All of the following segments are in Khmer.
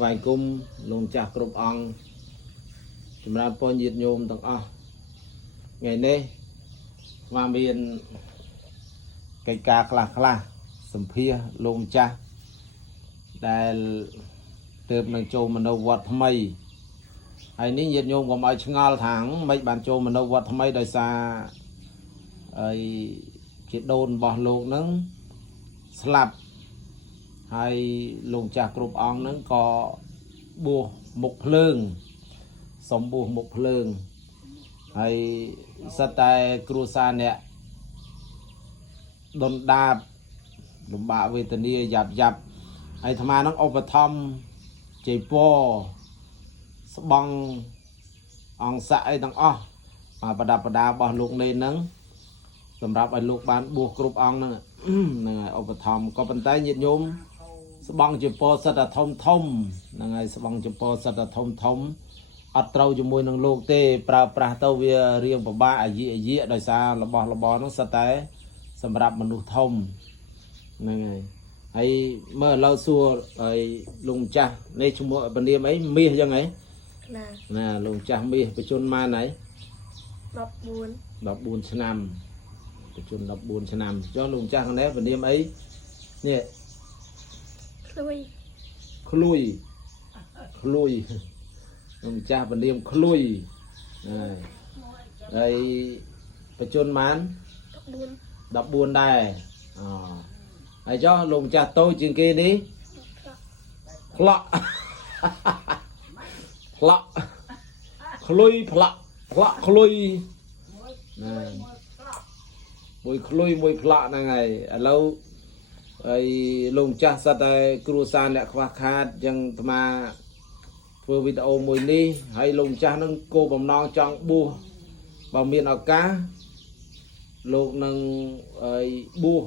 ថ្វាយគុំលោកចាស់គ្រប់អង្គសម្រាប់ពលញាតិញោមទាំងអស់ថ្ងៃនេះមកមានកិច្ចការខ្លះសម្ភារលោកចាស់ដែលទើបនឹងចូលមនោវត្តថ្មីហើយនេះញាតិញោមកុំឲ្យឆ្ងល់ថាមិនបានចូលមនោវត្តថ្មីដោយសារជាដូនរបស់លោកនឹងស្លាប់ហើយលោកចាស់គ្រប់អង្គហ្នឹងក៏បួសមុខភ្លើងសំបួសមុខភ្លើងហើយសិតតែគ្រួសារអ្នកដុនដាបលំបាកវេទនាយ៉ាប់ហើយអាត្មានឹងឧបត្ថម្ភជ័យពរស្បង់អង្គស័ក្តិអីទាំងអស់មកប្រដាប់ប្រដារបស់លោកនេះហ្នឹងសម្រាប់ឲ្យលោកបានបួសគ្រប់អង្គហ្នឹងហ្នឹងហើយឧបត្ថម្ភក៏ប៉ុន្តែញាតិញោមស្បង់ជ័យពរសិតតែធំហ្នឹងហើយស្បង់ជ័យពរសិតតែធំអត់ត្រូវជាមួយនឹងលោកទេប្រើប្រាស់ទៅវារៀងពិបាកអាយៈដោយសាររបស់ហ្នឹងសិតតែសម្រាប់មនុស្សធំហ្នឹងហើយមើលឥឡូវសួរឲ្យលោកម្ចាស់នេះឈ្មោះពនាមអីមាសអញ្ចឹងហ៎ណាលោកម្ចាស់មាសបជនម៉ានហើយ14ឆ្នាំបជន14ឆ្នាំចុះលោកម្ចាស់នេះពនាមអីនេះឃ្លុយលោកម្ចាស់ពនាមឃ្លុយហើយបជនម៉ាន14ដែរហើយចុះលោកម្ចាស់តូចជាងគេនេះផ្លក់ឃ្លុយផ្លក់ឃ្លុយមួយឃ្លុយមួយផ្លក់ហ្នឹងហើយឥឡូវហើយលោកម្ចាស់សិតតែគ្រួសារអ្នកខ្វះខាតចឹងអាត្មាធ្វើវីដេអូមួយនេះហើយលោកម្ចាស់នឹងគោលបំណងចង់បួសបើមានឱកាសលោកនឹងបួស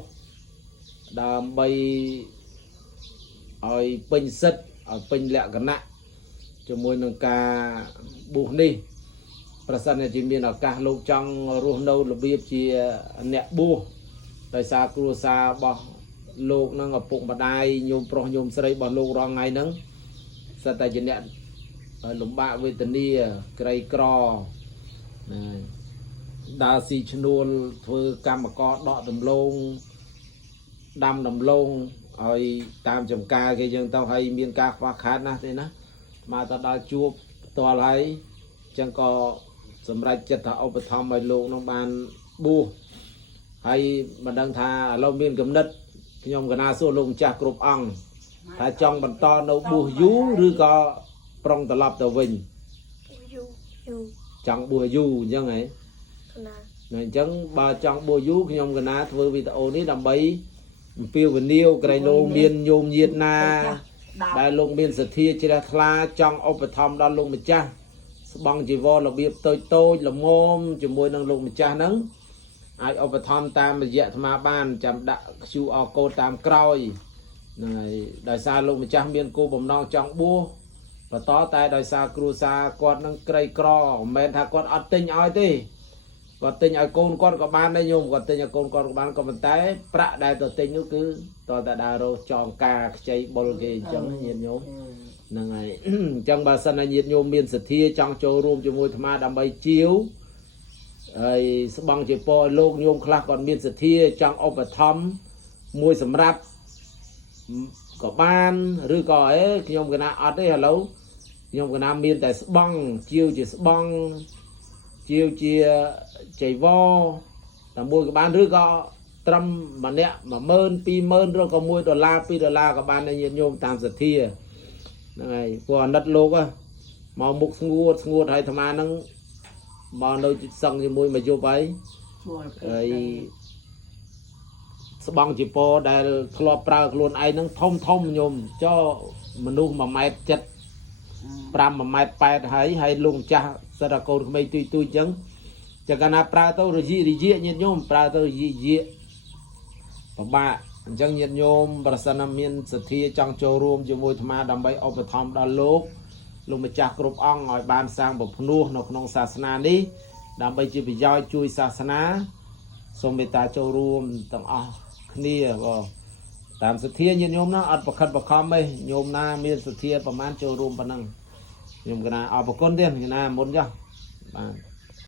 ដើម្បីឲ្យពេញសិទ្ធឲ្យពេញលក្ខណៈជាមួយនឹងការបួសនេះប្រសិនជាមានឱកាសលោកចង់រស់នៅរបៀបជាអ្នកបួសដោយសារគ្រួសាររបស់លោកនឹងឪពុកម្ដាយញោមប្រុសញោមស្រីរបស់លោករងថ្ងៃហ្នឹងសិតតែជាអ្នកលំបាកវេទនាក្រីក្រដើរស៊ីឈ្នួលធ្វើកម្មករដកដំឡូងដាំដំឡូងឲ្យតាមចំការគេយើងទៅហើយមានការខ្វះខាតណាស់ទេណាមកទៅដល់ជួបផ្ទាល់ហើយចឹងក៏សម្រេចចិត្តថាឧបត្ថម្ភឲ្យលោកនឹងបានបួសហើយមិនដឹងថាឥឡូវមានគំនិតខ្ញុំកណាសួរលោកម្ចាស់គ្រប់អង្គថាចង់បន្តនៅបួសយូរឬក៏ប្រុងត្រឡប់ទៅវិញចង់បួសយូរអញ្ចឹងហ៎អញ្ចឹងបើចង់បួសយូរខ្ញុំកណាធ្វើវីដេអូនេះដើម្បីអំពាវនាវក្រែងលោកមានញោមញាតណាដែលលោកមានសទ្ធាជ្រះថ្លាចង់ឧបត្ថម្ភដល់លោកម្ចាស់ស្បង់ជីវររបៀបតូចល្មមជាមួយនឹងលោកម្ចាស់ហ្នឹងអាចឧបត្ថម្ភតាមរយៈអាត្មាបានចាំដាក់ QR code តាមក្រោយហ្នឹងហើយដោយសារលោកម្ចាស់មានគោលបំណងចង់បួសបន្តតែដោយសារគ្រួសារគាត់នឹងក្រីក្រមិនមែនថាគាត់អត់ទិញឲ្យទេគាត់ទិញឲ្យកូនគាត់ក៏បានដែរញោមគាត់ទិញឲ្យកូនគាត់ក៏បានក៏ប៉ុន្តែប្រាក់ដែលទៅទិញនោះគឺតតែដើររកចងការខ្ចីបុលគេអញ្ចឹងញាតិញោមហ្នឹងហើយអញ្ចឹងបើសិនណាញាតិញោមមានសទ្ធាចង់ចូលរួមជាមួយអាត្មាដើម្បីជាវហើយស្បង់ជាពរលោកញោមខ្លះគាត់មានសទ្ធាចង់ឧបត្ថម្ភមួយសម្រាប់ក៏បានឬក៏ខ្ញុំកណាអត់ទេឥឡូវខ្ញុំកណាមានតែស្បង់ជាវជាស្បង់ជាវជាចៃវរតែមួយក៏បានឬក៏ត្រឹមម្នាក់10000 20000ឬក៏$1 $2ក៏បានដែរញាតិញោមតាមសទ្ធាហ្នឹងហើយព្រោះអាណិតលោកមកមុខស្ងួតហើយអាត្មាហ្នឹងមកនៅសឹងជាមួយមកយប់ហើយស្បង់ជាពរដែលធ្លាប់ប្រើខ្លួនឯងហ្នឹងធំញោមចុះមនុស្ស1.75 ម៉ែត្រ1.80 ម៉ែត្រហើយលោកម្ចាស់សិតតែកូនក្មេងទុយអញ្ចឹងចកាណាប្រើទៅរយៈញាតិញោមប្រើទៅរយៈពិបាកអញ្ចឹងញាតិញោមប្រសិនមានសទ្ធាចង់ចូលរួមជាមួយអាត្មាដើម្បីឧបត្ថម្ភដល់លោកម្ចាស់គ្រប់អង្គឲ្យបានសាងពភ្នោះនៅក្នុងសាសនានេះដើម្បីជាប្រយោជន៍ជួយសាសនាសូមមេត្តាចូលរួមទាំងអស់គ្នាបង តាមសទ្ធាញាតិញោមណាអត់ប្រខិតប្រខំទេញោមណាមានសទ្ធាប្រមាណចូលរួមប៉ុណ្ណឹងខ្ញុំកណាអរគុណទៀតកណាមុនចុះបាទ